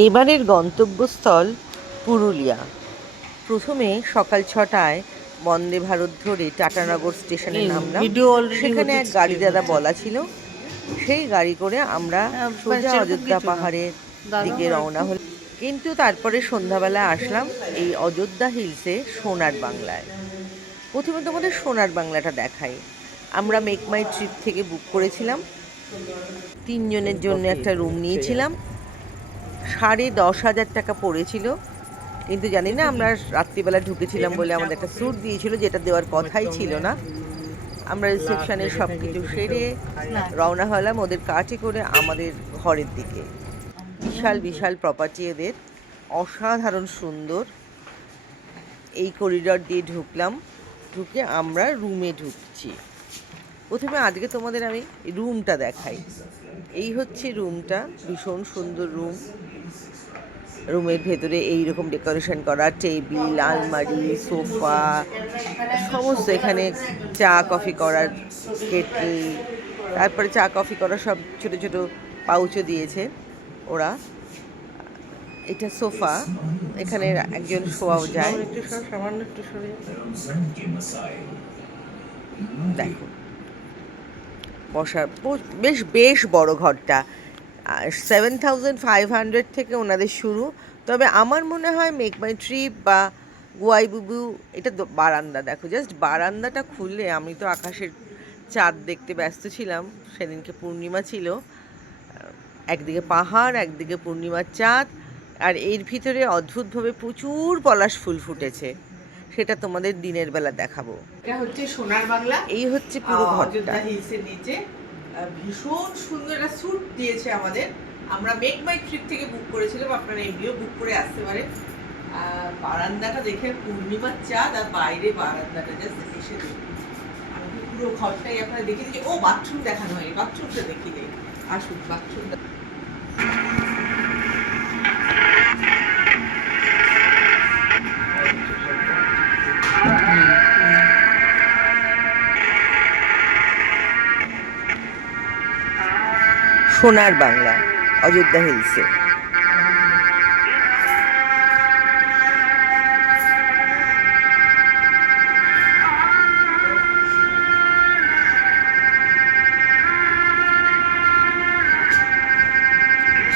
এবারের গন্তব্যস্থল পুরুলিয়া। প্রথমে সকাল 6টায় বন্দে ভারত ধরে টাটানগর স্টেশনে নামলাম। সেখানে এক গাড়ি দাদা বলা ছিল, সেই গাড়ি করে আমরা সোজা অযোধ্যা পাহাড়ের দিকে রওনা হলাম। কিন্তু তারপরে সন্ধ্যাবেলা আসলাম এই অযোধ্যা হিলসে সোনার বাংলায়। প্রথমে তোমাদের সোনার বাংলাটা দেখাই। আমরা মেক মাই ট্রিপ থেকে বুক করেছিলাম, 3 জনের জন্য একটা রুম নিয়েছিলাম। 10,500 টাকা পড়েছিল। কিন্তু জানি না, আমরা রাত্রিবেলা ঢুকেছিলাম বলে আমাদের একটা স্যুট দিয়েছিল, যেটা দেওয়ার কথাই ছিল না। আমরা রিসেপশনে সব কিছু সেরে রওনা হলাম ওদের কার্টে করে আমাদের ঘরের দিকে। বিশাল বিশাল প্রপার্টি এদের, অসাধারণ সুন্দর। এই করিডর দিয়ে ঢুকলাম, ঢুকে আমরা রুমে ঢুকছি। প্রথমে আজকে তোমাদের আমি রুমটা দেখাই। এই হচ্ছে রুমটা, ভীষণ সুন্দর রুম। রুমের ভেতরে এইরকম ডেকোরেশন করা, টেবিল, আলমারি, সোফা, সমস্ত। এখানে চা কফি করার কেটল, তারপরে চা কফি করার সব ছোট ছোট পাউচও দিয়েছে ওরা। এটা সোফা, এখানে একজন শোয়াও যায়। দেখো বসার বেশ বড় ঘরটা। 7,500 থেকে ওনাদের শুরু। তবে আমার মনে হয় মেক মাই ট্রিপ বা গোয়াই বুবু, এটা বারান্দা। দেখো জাস্ট বারান্দাটা খুললে, আমি তো আকাশের চাঁদ দেখতে ব্যস্ত ছিলাম, সেদিনকে পূর্ণিমা ছিল। একদিকে পাহাড়, একদিকে পূর্ণিমার চাঁদ, আর এর ভিতরে অদ্ভুতভাবে প্রচুর পলাশ ফুল ফুটেছে। সেটা তোমাদের দিনের বেলা দেখাবো। এটা হচ্ছে সোনার বাংলা, এই হচ্ছে পুরো ঘরটা হিলসের নিচে। ভীষণ সুন্দর একটা স্যুট দিয়েছে আমাদের। আমরা মেক মাই ট্রিপ থেকে বুক করেছিলাম, আপনারা এমনিও বুক করে আসতে পারেন। বারান্দাটা দেখে, পূর্ণিমার চাঁদ আর বাইরে বারান্দাটা জাস্ট এসে দেখুন। আমি পুরো ঘরটাই আপনারা দেখিয়ে দিচ্ছি। ও, বাথরুম দেখানো হয়নি, বাথরুমটা দেখিয়ে দিই। আসুন বাথরুমটা। সোনার বাংলা, অযোধ্যা হিলসে।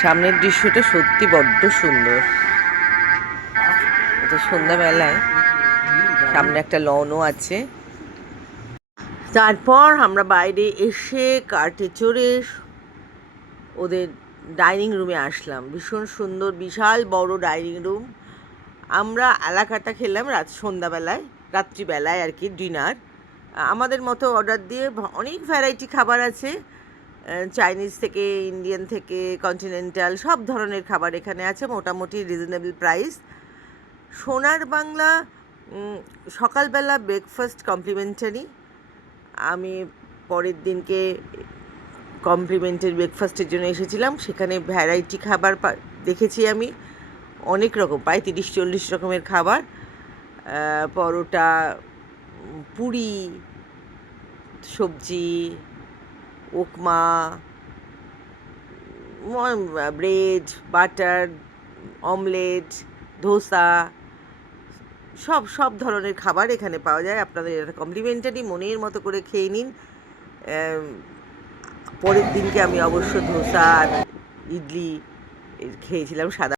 সামনের দৃশ্যটা সত্যি বড্ড সুন্দর। এটা সন্ধ্যাবেলায়, সামনে একটা লনও আছে। তারপর আমরা বাইরে এসে কার্টে চড়ে ওদের ডাইনিং রুমে আসলাম। ভীষণ সুন্দর, বিশাল বড় ডাইনিং রুম। আমরা এলাকাটা খেলাম সন্ধ্যাবেলায়, রাত্রিবেলায় আর কি, ডিনার। আমাদের মতো অর্ডার দিয়ে অনেক ভ্যারাইটি খাবার আছে, চাইনিজ থেকে, ইন্ডিয়ান থেকে, কন্টিনেন্টাল, সব ধরনের খাবার এখানে আছে, মোটামুটি রিজনেবল প্রাইস। সোনার বাংলা সকালবেলা ব্রেকফাস্ট কমপ্লিমেন্টারি। আমি পরের দিনকে কমপ্লিমেন্টারি ব্রেকফাস্টের জন্য এসেছিলাম। সেখানে ভ্যারাইটি খাবার দেখেছি আমি, অনেক রকম, প্রায় 30-40 রকমের খাবার। পরোটা, পুরি, সবজি, উপমা, ব্রেড, বাটার, অমলেট, ধোসা, সব ধরনের খাবার এখানে পাওয়া যায়। আপনাদের এটা কমপ্লিমেন্টারি, মনের মতো করে খেয়ে নিন। পরের দিনকে আমি অবশ্য ধোসা আর ইডলি খেয়েছিলাম, সাদা